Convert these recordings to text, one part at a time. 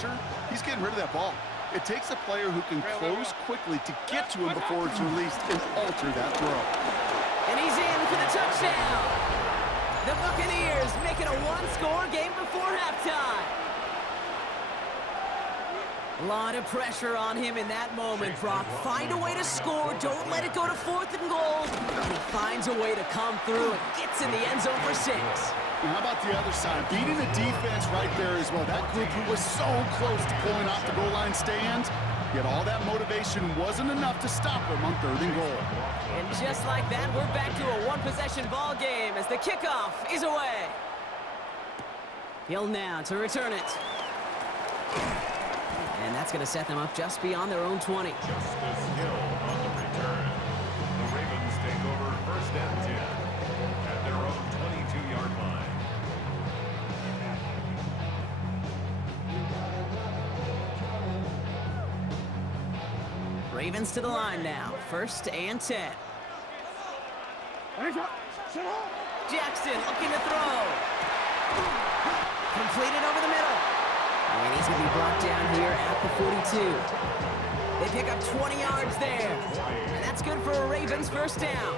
pressure, he's getting rid of that ball. It takes a player who can close quickly to get to him before it's released and alter that throw. And he's in for the touchdown. The Buccaneers make it a one-score game before halftime. A lot of pressure on him in that moment, Brock. Find a way to score. Don't let it go to 4th and goal. And he finds a way to come through and gets in the end zone for 6. Now, how about the other side? Beating the defense right there as well. That group who was so close to pulling off the goal line stand, yet all that motivation wasn't enough to stop him on 3rd and goal. And just like that, we're back to a one-possession ball game as the kickoff is away. Hill now to return it. And that's going to set them up just beyond their own 20. Justice Hill on the return. The Ravens take over 1st and 10 at their own 22-yard line. Ravens to the line now. 1st and 10. Jackson looking to throw. Completed over the middle. And he's going to be brought down here at the 42. They pick up 20 yards there. And that's good for a Ravens 1st down.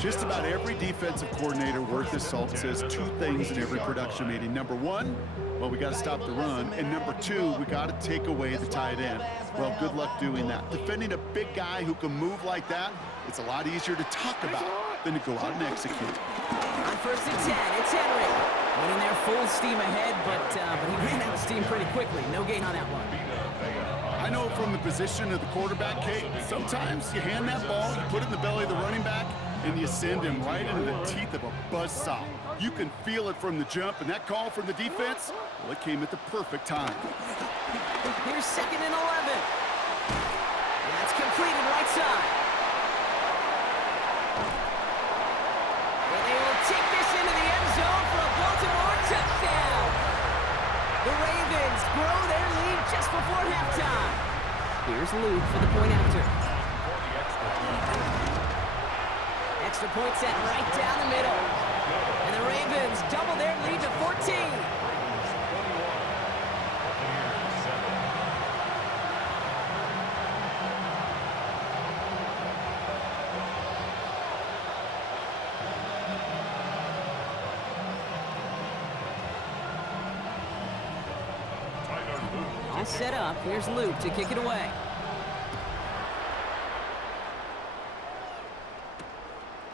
Just about every defensive coordinator worth his salt says 2 things in every production meeting. Number 1, well, we got to stop the run. And number 2, we got to take away the tight end. Well, good luck doing that. Defending a big guy who can move like that, it's a lot easier to talk about than to go out and execute. On 1st and 10, it's Henry. Went in there full steam ahead, but he ran out of steam pretty quickly. No gain on that one. I know from the position of the quarterback, Kate, sometimes you hand that ball, you put it in the belly of the running back, and you send him right into the teeth of a buzzsaw. You can feel it from the jump, and that call from the defense, well, it came at the perfect time. Here's 2nd and 11. And that's completed right side. And they will take this into the end zone for a Baltimore touchdown. The Ravens grow their lead just before halftime. Here's Luke for the point after. Extra point set right down the middle. And the Ravens double their lead to 14. All set up. Here's Luke to kick it away.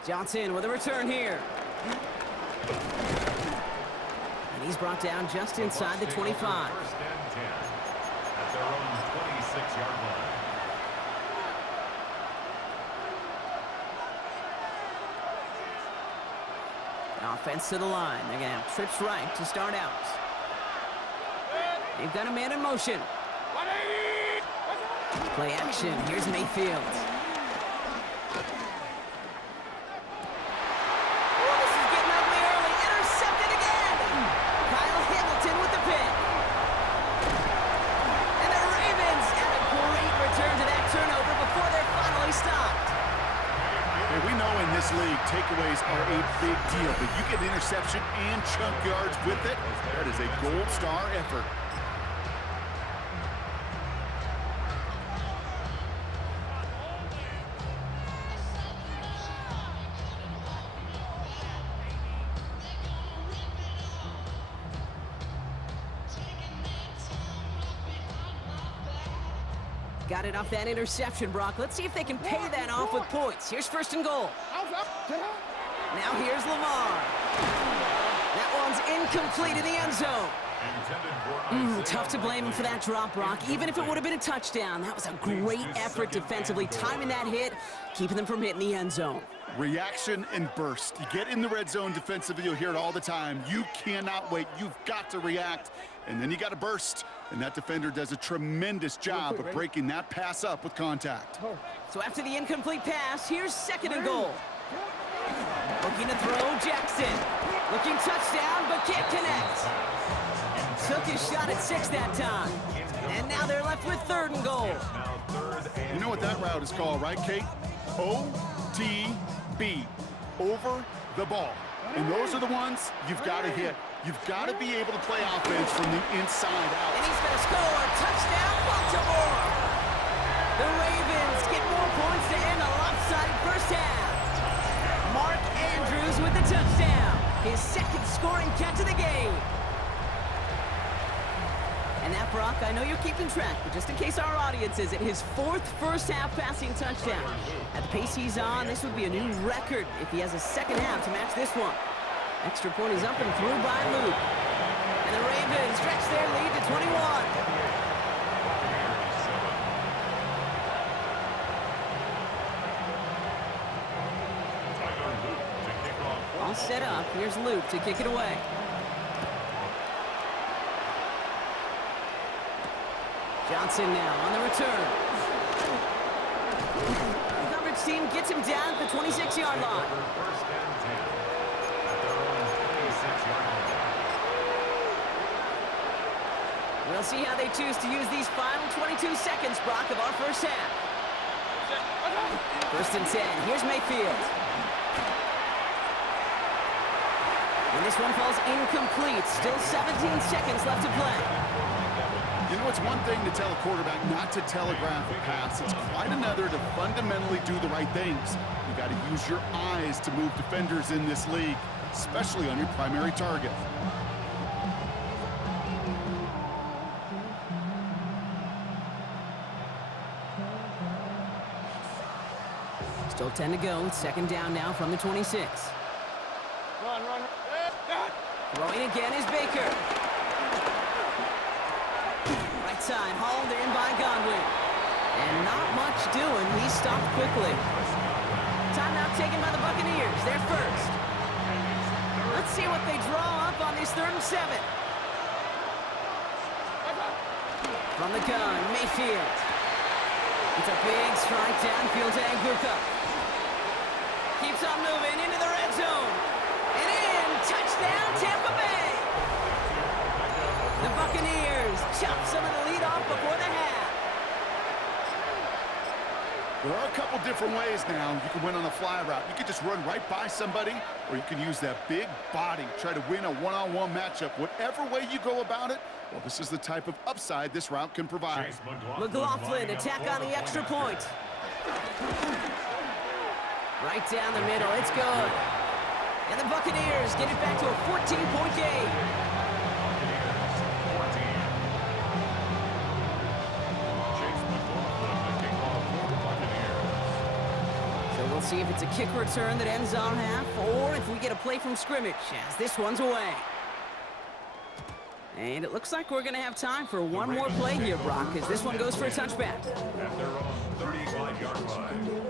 Johnson with a return here. And he's brought down just inside the 25. 1st and 10 at their own 26-yard line. Offense to the line. They're going to have trips right to start out. They've got a man in motion. Play action. Here's Mayfield. Oh, this is getting ugly early. Intercepted again. Kyle Hamilton with the pick. And the Ravens had a great return to that turnover before they're finally stopped. Hey, we know in this league, takeaways are a big deal, but you get interception and chunk yards with it, that is a gold star effort. Got it off that interception, Brock. Let's see if they can pay that off with points. Here's 1st and goal. Now here's Lamar. That one's incomplete in the end zone. Tough to blame him for that drop, Brock. Even if it would have been a touchdown, that was a great effort defensively, timing that hit, keeping them from hitting the end zone. Reaction and burst. You get in the red zone defensively, you'll hear it all the time. You cannot wait. You've got to react, and then you got to burst. And that defender does a tremendous job of breaking that pass up with contact. So after the incomplete pass, here's 2nd and goal. Looking to throw, Jackson. Looking touchdown, but can't connect. Took his shot at 6 that time. And now they're left with 3rd and goal. You know what that route is called, right, Kate? OTB, over the ball. And those are the ones you've got to hit. You've got to be able to play offense from the inside out. And he's going to first half. Mark Andrews with the touchdown. His second scoring catch of the game. And that, Brock, I know you're keeping track, but just in case our audience isn't, his fourth first-half passing touchdown. At the pace he's on, this would be a new record if he has a second half to match this one. Extra point is up and through by Luke. And the Ravens stretch their lead to 21. All set up. Here's Luke to kick it away. Johnson now on the return. The coverage team gets him down at the 26-yard line. We'll see how they choose to use these final 22 seconds, Brock, of our first half. First and 10. Here's Mayfield. And this one falls incomplete. Still 17 seconds left to play. You know, it's one thing to tell a quarterback not to telegraph a pass. It's quite another to fundamentally do the right things. You got to use your eyes to move defenders in this league, especially on your primary target. Still 10 to go. Second down now from the 26. Run. Throwing again is Baker. Right side, hauled in by Godwin. And not much doing. He stopped quickly. Timeout taken by the Buccaneers. They're first. Let's see what they draw up on this 3rd and 7. From the gun, Mayfield. It's a big strike downfield to Anguka. Keeps on moving into the red zone. And in, touchdown Tampa Bay. The Buccaneers chop some of the lead off before the half. There are a couple different ways now. You can win on a fly route. You can just run right by somebody, or you can use that big body, try to win a one-on-one matchup. Whatever way you go about it, well, this is the type of upside this route can provide. McLaughlin attack on the extra point. Right down the middle, it's good. And the Buccaneers get it back to a 14-point game. So we'll see if it's a kick return that ends on half, or if we get a play from scrimmage, as this one's away. And it looks like we're going to have time for one more play here, Brock, as this one goes for a touchback. At their own 35-yard line.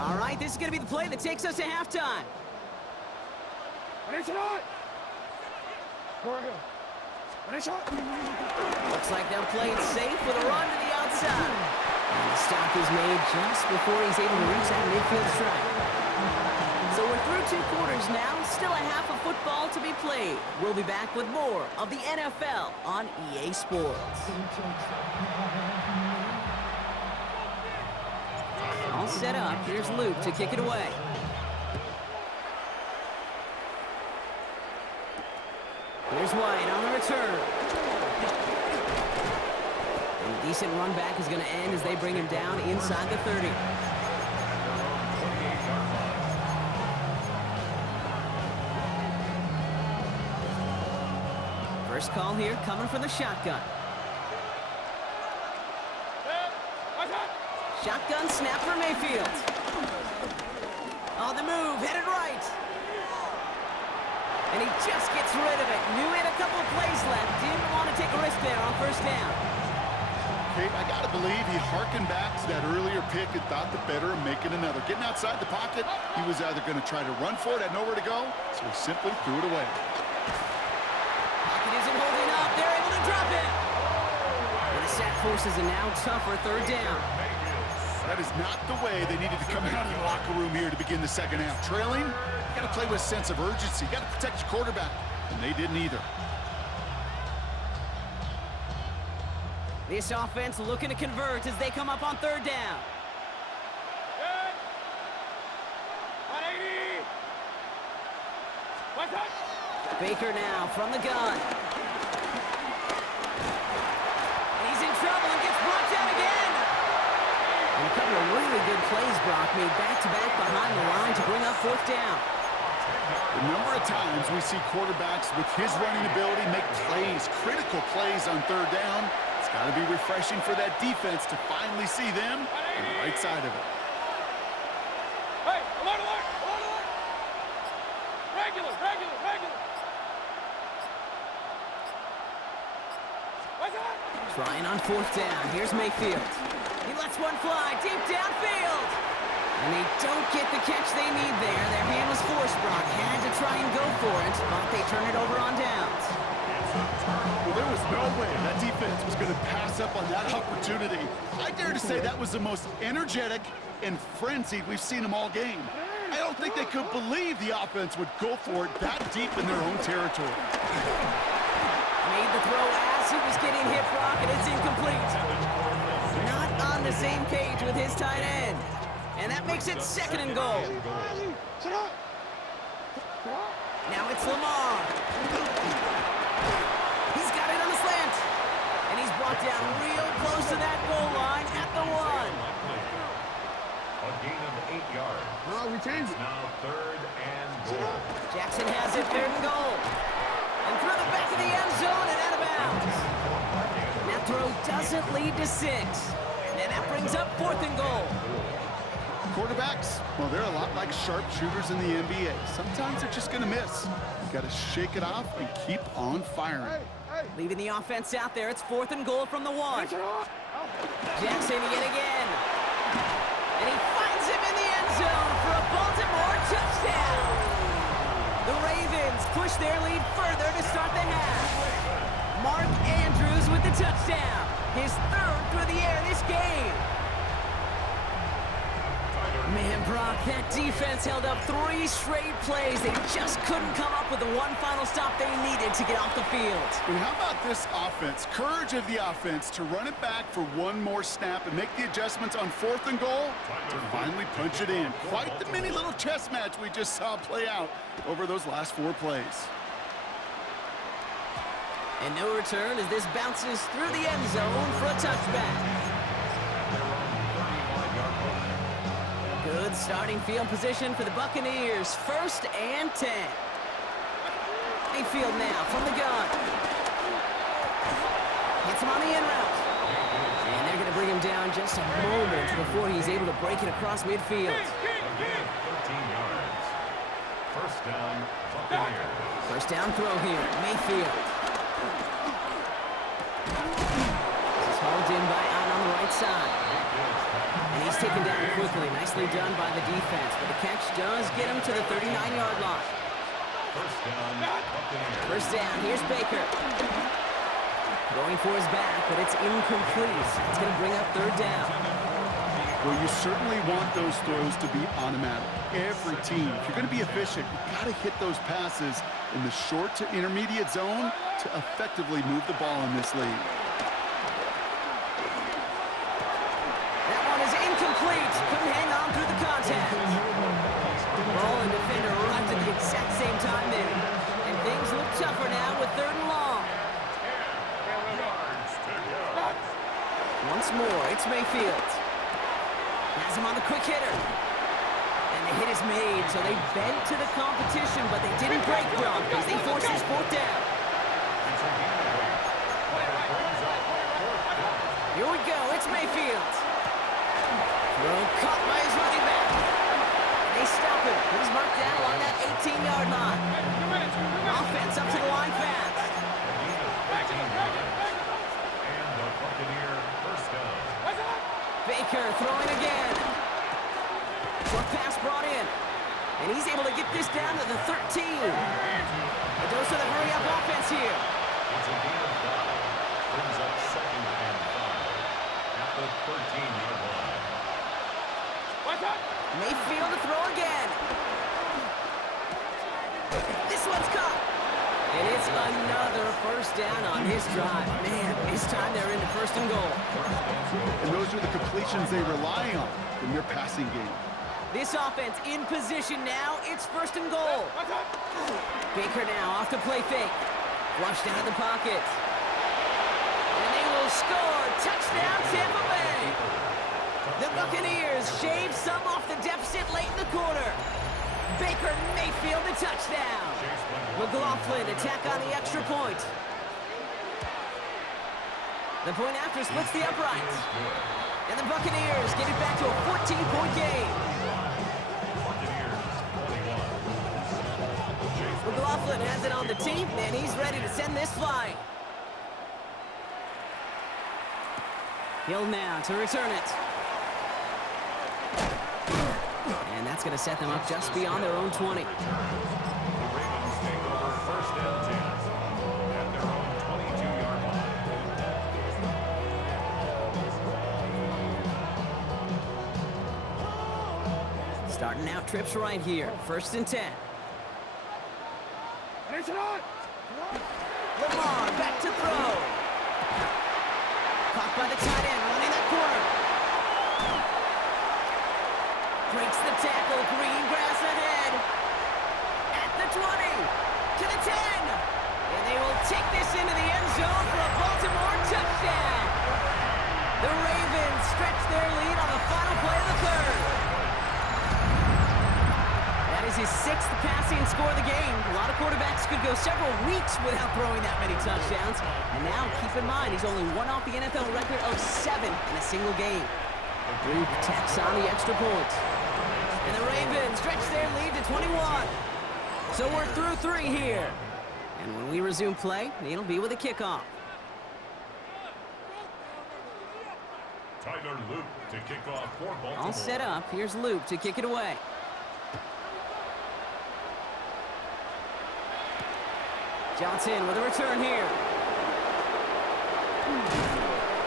All right, this is going to be the play that takes us to halftime. Looks like they'll play it safe with a run to the outside. And the stop is made just before he's able to reach that midfield strike. So we're through 2 quarters now, still a half of football to be played. We'll be back with more of the NFL on EA Sports. All set up, here's Luke to kick it away. Here's White on the return. And a decent run back is going to end as they bring him down inside the 30. First call here coming from the shotgun. Shotgun snap for Mayfield. On the move, headed right. And he just gets rid of it. Knew he had a couple of plays left. Didn't want to take a risk there on first down. Okay, I got to believe he harkened back to that earlier pick and thought the better of making another. Getting outside the pocket, he was either going to try to run for it, had nowhere to go, so he simply threw it away. Pocket isn't holding up. They're able to drop it. And the sack forces a now tougher 3rd down. That is not the way they needed to come out of the locker room here to begin the second half. Trailing, you got to play with a sense of urgency. You got to protect your quarterback, and they didn't either. This offense looking to convert as they come up on 3rd down. Baker now from the gun. And he's in trouble and gets And a couple of really good plays, Brock, made back-to-back behind the line to bring up fourth down. The number of times we see quarterbacks with his running ability make plays, critical plays on third down. It's got to be refreshing for that defense to finally see them on the right side of it. Hey, alert, alert, alert, alert. Regular, regular, regular. What's that? Trying on fourth down. Here's Mayfield. He lets one fly deep downfield. And they don't get the catch they need there. Their hand was forced, Brock. Had to try and go for it, but they turn it over on downs. Well, there was no way that defense was going to pass up on that opportunity. I dare to say that was the most energetic and frenzied we've seen them all game. I don't think they could believe the offense would go for it that deep in their own territory. Made the throw as he was getting hit, Brock, and it's incomplete. Not on the same page with his tight end. And that makes it second and goal. Now it's Lamar. He's got it on the slant. And he's brought down real close to that goal line at the 1. A gain of 8 yards. No, we changed it. Now third and goal. Jackson has it, third and goal. And through the back of the end zone and out of bounds. That throw doesn't lead to 6. And that brings up fourth and goal. Quarterbacks, well, they're a lot like sharpshooters in the NBA. Sometimes they're just going to miss. You got to shake it off and keep on firing. Leaving the offense out there, it's fourth and goal from the 1. Jackson yet again. And he finds him in the end zone for a Baltimore touchdown. The Ravens push their lead further to start the half. Mark Andrews with the touchdown. His third through the air this game. Man, Brock, that defense held up 3 straight plays. They just couldn't come up with the one final stop they needed to get off the field. And how about this offense? Courage of the offense to run it back for one more snap and make the adjustments on fourth and goal to finally punch it in. Quite the mini little chess match we just saw play out over those last 4 plays. And no return as this bounces through the end zone for a touchback. Good starting field position for the Buccaneers. First and 10. Mayfield now from the gun. Hits him on the in route. And they're going to bring him down just a moment before he's able to break it across midfield. 13 yards. First down, Buccaneers. First down throw here. Mayfield. This is hauled in by Allen on the right side. And he's taken down quickly. Nicely done by the defense. But the catch does get him to the 39-yard line. First down, Buccaneers. First down. Here's Baker. Going for his back, but it's incomplete. It's going to bring up third down. Well, you certainly want those throws to be automatic. Every team, if you're going to be efficient, you've got to hit those passes in the short to intermediate zone to effectively move the ball in this league. Incomplete. Couldn't hang on through the contact. Ball and defender arrived at the exact same time there. And things look tougher now with third and long. Once more, it's Mayfield. Has him on the quick hitter. And the hit is made, so they bent to the competition, but they didn't break Brock because they forced his fourth down. Here we go, it's Mayfield. Throw caught by his running back. And they stop him. He's marked down along that 18-yard line. Offense up to the line fast. And the Buccaneer first down. Baker throwing again. Short pass brought in. And he's able to get this down to the 13. A dose of the hurry-up offense here. It's a gain of 5. Brings up second and 5 at the 13-yard line. Mayfield to throw again. This one's caught. And it's another first down on his drive. Man, this time they're into first and goal. And those are the completions they rely on from their passing game. This offense in position now. It's first and goal. Baker now off to play fake. Flushed out of the pocket. And they will score. Touchdown, Tampa Bay. The Buccaneers shave some off the deficit late in the quarter. Baker Mayfield a touchdown. McLaughlin attack on the extra point. The point after splits the uprights. And the Buccaneers get it back to a 14-point game. McLaughlin has it on the team, and he's ready to send this flying. Hill now to return it. And that's going to set them up just beyond their own 20. The Ravens take over first and 10 at their own 22-yard line. Starting out trips right here. First and 10. Lamar back to throw. Caught by the tight end, running that corner. Breaks the tackle, green grass ahead. At the 20, to the 10. And they will take this into the end zone for a Baltimore touchdown. The Ravens stretch their lead on the final play of the third. That is his 6th passing score of the game. A lot of quarterbacks could go several weeks without throwing that many touchdowns. And now, keep in mind, he's only one off the NFL record of 7 in a single game. Luke tacks on the extra point. And the Ravens stretch their lead to 21. So we're through 3 here. And when we resume play, it'll be with a kickoff. Tyler Luke to kick off for Baltimore. All set up. Here's Luke to kick it away. Johnson with a return here.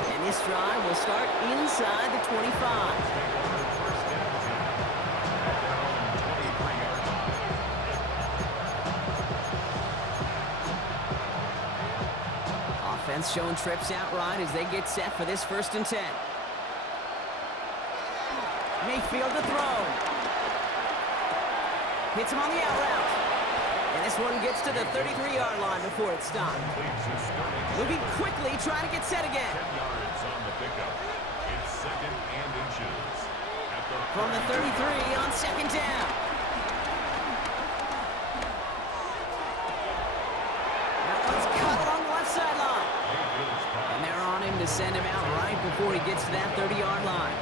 And this drive will start inside the 25. Offense showing trips outright as they get set for this first and 10. Mayfield to throw. Hits him on the out route. And this one gets to the 33-yard line before it's stopped. Moving quickly, trying to get set again. 10 yards on the pickup. It's second and inches. From the 33 on second down. That one's cut along the left sideline. And they're on him to send him out right before he gets to that 30-yard line.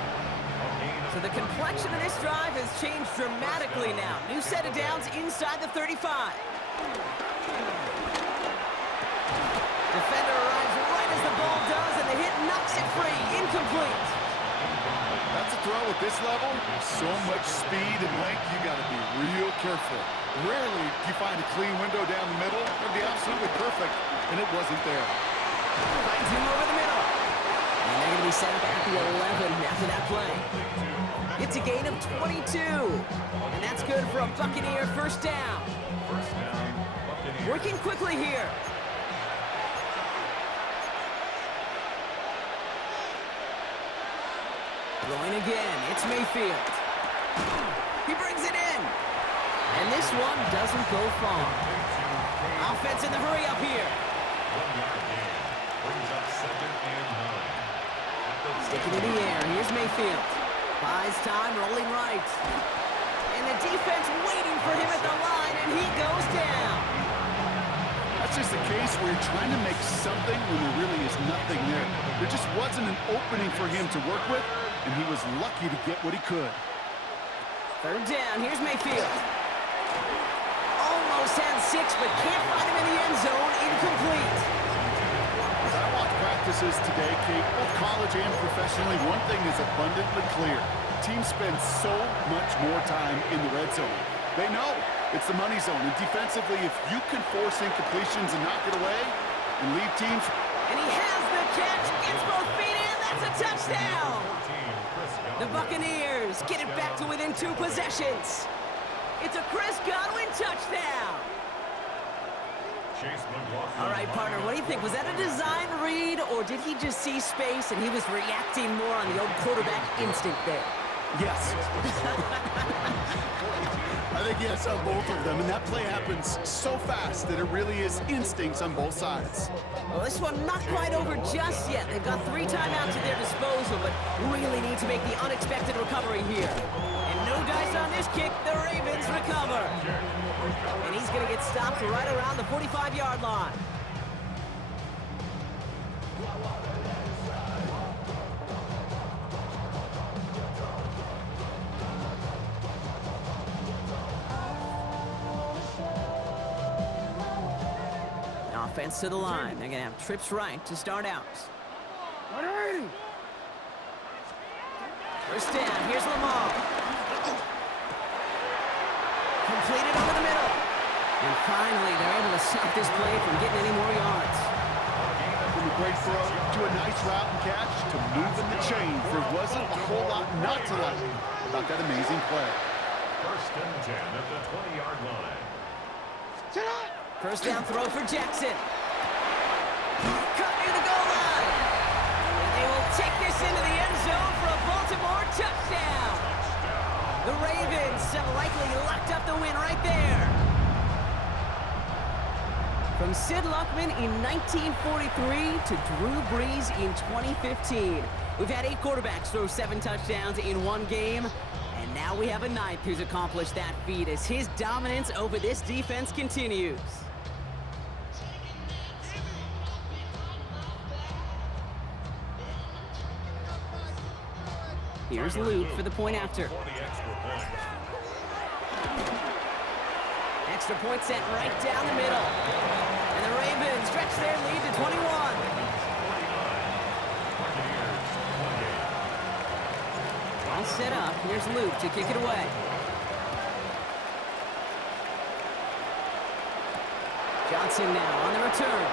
So the complexion of this drive has changed dramatically now. New set of downs inside the 35. Defender arrives right as the ball does, and the hit knocks it free. Incomplete. That's a throw at this level. So much speed and length, you got to be real careful. Rarely do you find a clean window down the middle. It'd be absolutely perfect, and it wasn't there. Finds him over the middle. And they're going to be set up at the 11 after that play. It's a gain of 22. And that's good for a Buccaneer first down. Working quickly here. Throwing again. It's Mayfield. He brings it in. And this one doesn't go far. Offense in the hurry up here. 1-yard gain. Brings up second and 9. Sticking in the air. Here's Mayfield. Buys time, rolling right. And the defense waiting for him at the line, and he goes down. That's just a case where you're trying to make something when there really is nothing there. There just wasn't an opening for him to work with, and he was lucky to get what he could. Third down, here's Mayfield. Almost had 6, but can't find him in the end zone. Incomplete. As I watch practices today, Kate, both college and professionally, one thing is abundantly clear. Teams spend so much more time in the red zone. They know it's the money zone. And defensively, if you can force incompletions and knock it away and leave teams... And he has the catch, gets both feet in, that's a touchdown! The Buccaneers get it back to within 2 possessions. It's a Chris Godwin touchdown! All right, partner, what do you think? Was that a design read, or did he just see space and he was reacting more on the old quarterback instinct there? Yes. I think yes on both of them, and that play happens so fast that it really is instincts on both sides. Well, this one not quite over just yet. They've got 3 timeouts at their disposal, but really need to make the unexpected recovery here. And no dice on this kick. The Ravens recover. And he's going to get stopped right around the 45-yard line. Offense to the line. They're going to have trips right to start out. First down. Here's Lamar. Completed over the middle. And finally, they're able to stop this play from getting any more yards. From a great throw to a nice route and catch to moving the chains. There wasn't a whole lot not to like about that amazing play. First and 10 at the 20-yard line. First down throw for Jackson. Cut near the goal line. And they will take this into the end zone for a Baltimore touchdown. The Ravens have likely locked up the win right there. From Sid Luckman in 1943 to Drew Brees in 2015. We've had 8 quarterbacks throw 7 touchdowns in one game. And now we have a 9th who's accomplished that feat as his dominance over this defense continues. Here's Luke for the point after. Extra point sent right down the middle. And the Ravens stretch their lead to 21. All set up. Here's Luke to kick it away. Johnson now on the return.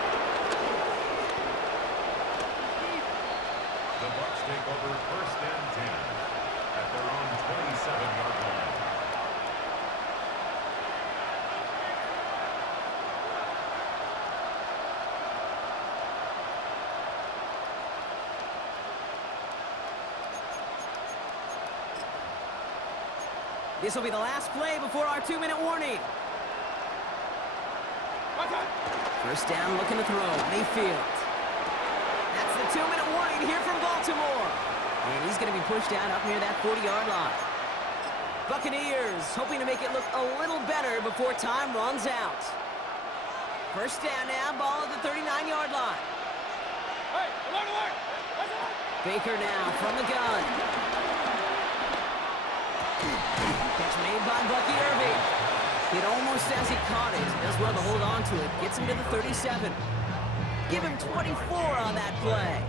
The Bucs take over first and 10 at their own 27-yard line. This will be the last play before our 2-minute warning. First down, looking to throw. Mayfield. That's the 2-minute warning here from Baltimore. And he's going to be pushed out up near that 40-yard line. Buccaneers hoping to make it look a little better before time runs out. First down now, ball at the 39-yard line. Hey, alert! Baker now from the gun. Catch made by Bucky Irving. Hit almost as he caught it. Does well to hold on to it. Gets him to the 37. Give him 24 on that play.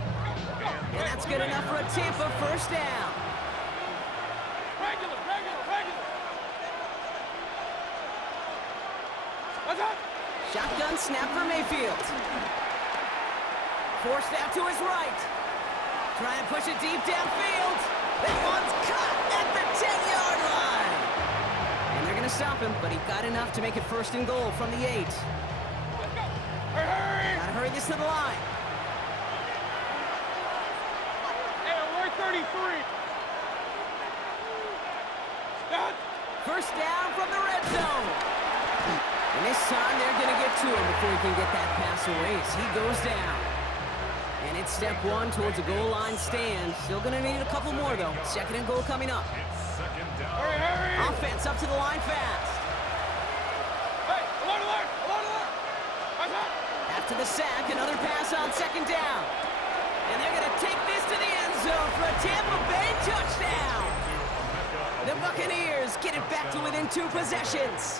And that's good enough for a Tampa first down. Regular. What's up? Shotgun snap for Mayfield. Forced out to his right. Trying to push it deep downfield. That one's caught at the 10-yard line. And they're going to stop him, but he got enough to make it first and goal from the 8. Let's go. Hurry! Gotta hurry this to the line. Hey, alert 33. Done. First down from the red zone. And this time they're going to get to him before he can get that pass away as he goes down. And it's step 1 towards a goal line stand. Still going to need a couple more, though. Second and goal coming up. It's second down. Hurry! Offense up to the line fast. Hey, alert! What's up? After the sack, another pass on second down. And they're going to take this to the end zone for a Tampa Bay touchdown. The Buccaneers get it back to within 2 possessions.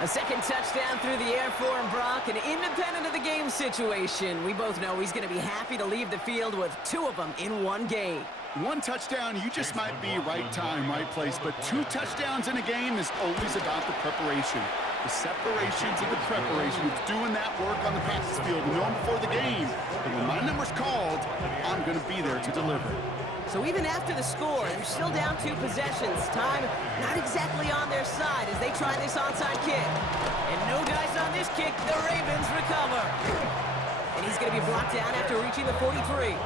A second touchdown through the air for him, Brock, and independent of the game situation, we both know he's going to be happy to leave the field with 2 of them in one game. 1 touchdown, you just might be right time, right place, but 2 touchdowns in a game is always about the preparation. The separations of the preparation, of doing that work on the practice field, knowing before the game. And when my number's called, I'm going to be there to deliver. So even after the score, they're still down 2 possessions. Time not exactly on their side as they try this onside kick. And no dice on this kick, the Ravens recover. And he's going to be brought down after reaching the 43.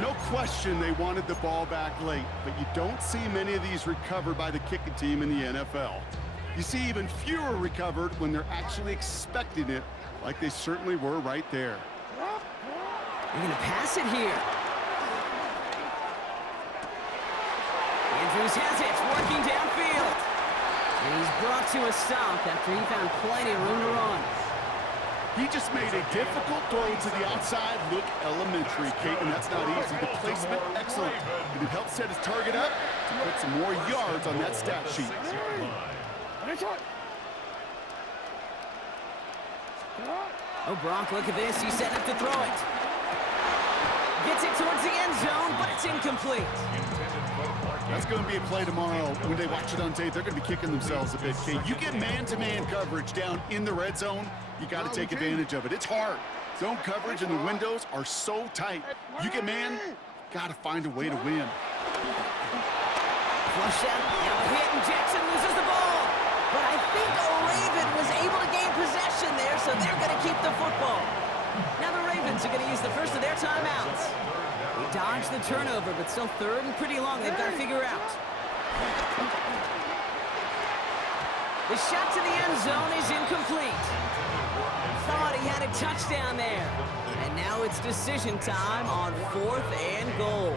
No question they wanted the ball back late, but you don't see many of these recovered by the kicking team in the NFL. You see even fewer recovered when they're actually expecting it, like they certainly were right there. They're going to pass it here. Andrews has it, working downfield. And he's brought to a stop after he found plenty of room to run. He just made a difficult throw to the outside look elementary, Kate, and that's not easy. The placement, excellent. And it helped set his target up to put some more yards on that stat sheet. Oh, Brock, look at this. He's setting up to throw it. Gets it towards the end zone, but it's incomplete. That's going to be a play tomorrow. When they watch it on tape, they're going to be kicking themselves a bit, Kate. You get man-to-man coverage down in the red zone, you got to take advantage of it. It's hard. Zone coverage and the windows are so tight. You get man, got to find a way to win. Flush out, now a hit, and Jackson loses the ball. But I think Raven was able to gain possession there, so they're going to keep the football. Now the Ravens are going to use the first of their timeouts. They dodged the turnover, but still third and pretty long. They've got to figure out. The shot to the end zone is incomplete. Thought he had a touchdown there. And now it's decision time on 4th and goal.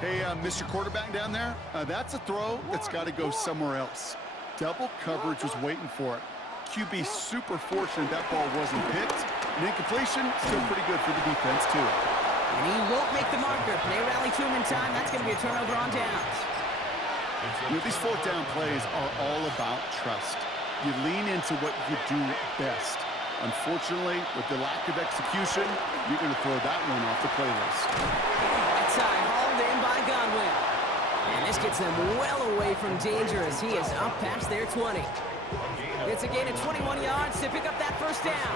Hey, Mr. Quarterback down there, that's a throw that's got to go somewhere else. Double coverage was waiting for it. QB super fortunate that ball wasn't picked. And incompletion, still pretty good for the defense, too. And he won't make the marker. They rally to him in time. That's going to be a turnover on downs. You know, these 4th down plays are all about trust. You lean into what you do best. Unfortunately, with the lack of execution, you're going to throw that one off the playlist. That side hauled in by Godwin. And this gets them well away from danger as he is up past their 20. It's a gain of 21 yards to pick up that first down.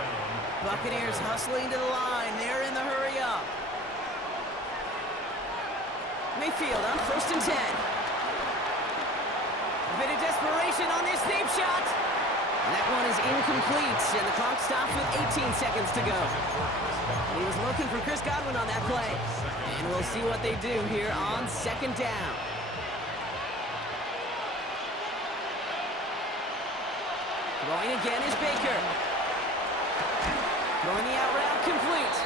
Buccaneers hustling to the line. They're in the hurry up. Mayfield on 1st and 10. A bit of desperation on this deep shot. And that one is incomplete, and the clock stops with 18 seconds to go. He was looking for Chris Godwin on that play. And we'll see what they do here on 2nd down. Throwing again is Baker. Throwing the out route complete.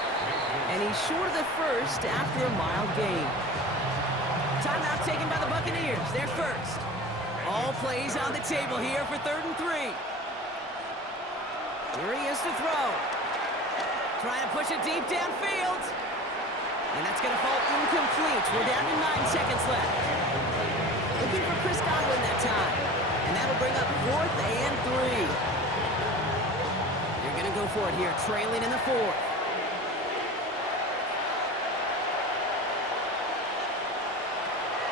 And he's short of the first after a mild gain. Timeout taken by the Buccaneers. They're first. All plays on the table here for 3rd and 3. Here he is to throw. Trying to push it deep downfield. And that's going to fall incomplete. We're down to 9 seconds left. Looking for Chris Godwin that time. And that'll bring up 4th and 3. They're going to go for it here, trailing in the 4th.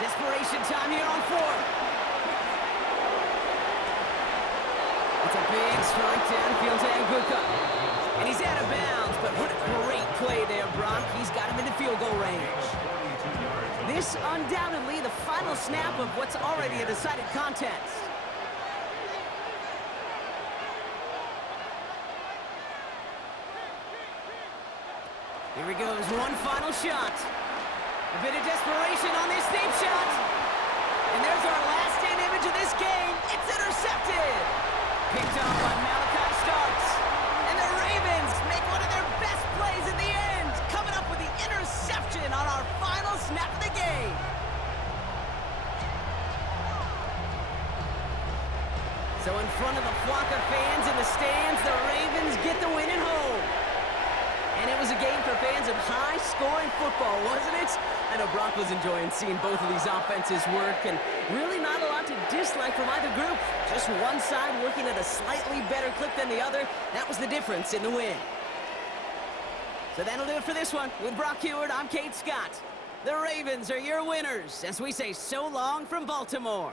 Desperation time here on 4th. It's a big strike downfield to Anguka. And he's out of bounds, but what a great play there, Brock. He's got him into field goal range. This undoubtedly the final snap of what's already a decided contest. Here he goes, one final shot. A bit of desperation on this deep shot. And there's our last in image of this game. It's intercepted. Picked off by Malachi Starks. And the Ravens make one of their best plays in the end, coming up with the interception on our final snap of the game. So in front of a flock of fans in the stands, the Ravens get the win at home. And it was a game for fans of high-scoring football, wasn't it? I know Brock was enjoying seeing both of these offenses work, and really not a lot to dislike from either group. Just one side working at a slightly better clip than the other. That was the difference in the win. So that'll do it for this one. With Brock Heward, I'm Kate Scott. The Ravens are your winners as we say so long from Baltimore.